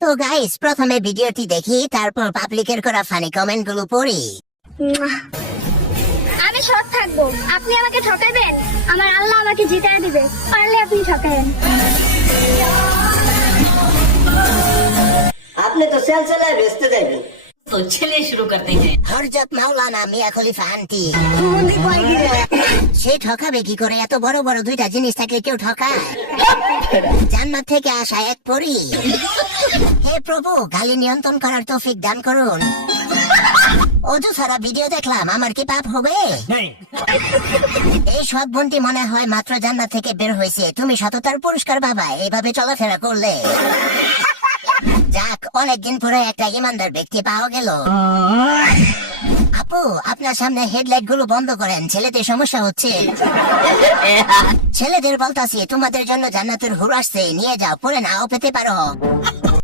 তো গাইস, প্রথমে ভিডিওটি দেখি, তারপর পাবলিকের করা ফানি কমেন্ট গুলো পড়ি। আমি সৎ থাকবো, আপনি আমাকে ঠকাবেন, আমার আল্লাহ আমাকে জিতায় দিবে, পারলে আপনি ঠকাবেন। आपने तो सेल चला बेचते जाएंगे। तो चलिए शुरू करते हैं। হরজত মাওলানা মিয়া খলিফা আন্টি সে ঠকাবে কি করে? এত বড় বড় দুইটা জিনিস থাকলে কেউ ঠকায়? জান্নাত থেকে আসা এক পরী। হে প্রভু, গালি নিয়ন্ত্রণ করার তৌফিক দান করুন। অজু ছাড়া ভিডিও দেখলাম, আমার কি পাপ হবে? এই সৎ বোনটি মনে হয় মাত্র জান্নাত থেকে বের হয়েছে। তুমি সততার পুরস্কার বাবা, এইভাবে চলাফেরা করলে। যাক, অনেকদিন পরে একটা ইমানদার ব্যক্তি পাওয়া গেল। আপু, আপনার সামনে হেডলাইট গুলো বন্ধ করেন, ছেলেদের সমস্যা হচ্ছে। ছেলেদের বলতাছি, তোমাদের জন্য জান্নাতের হুর আসছে, নিয়ে যাও, পরে নাও পেতে পারো।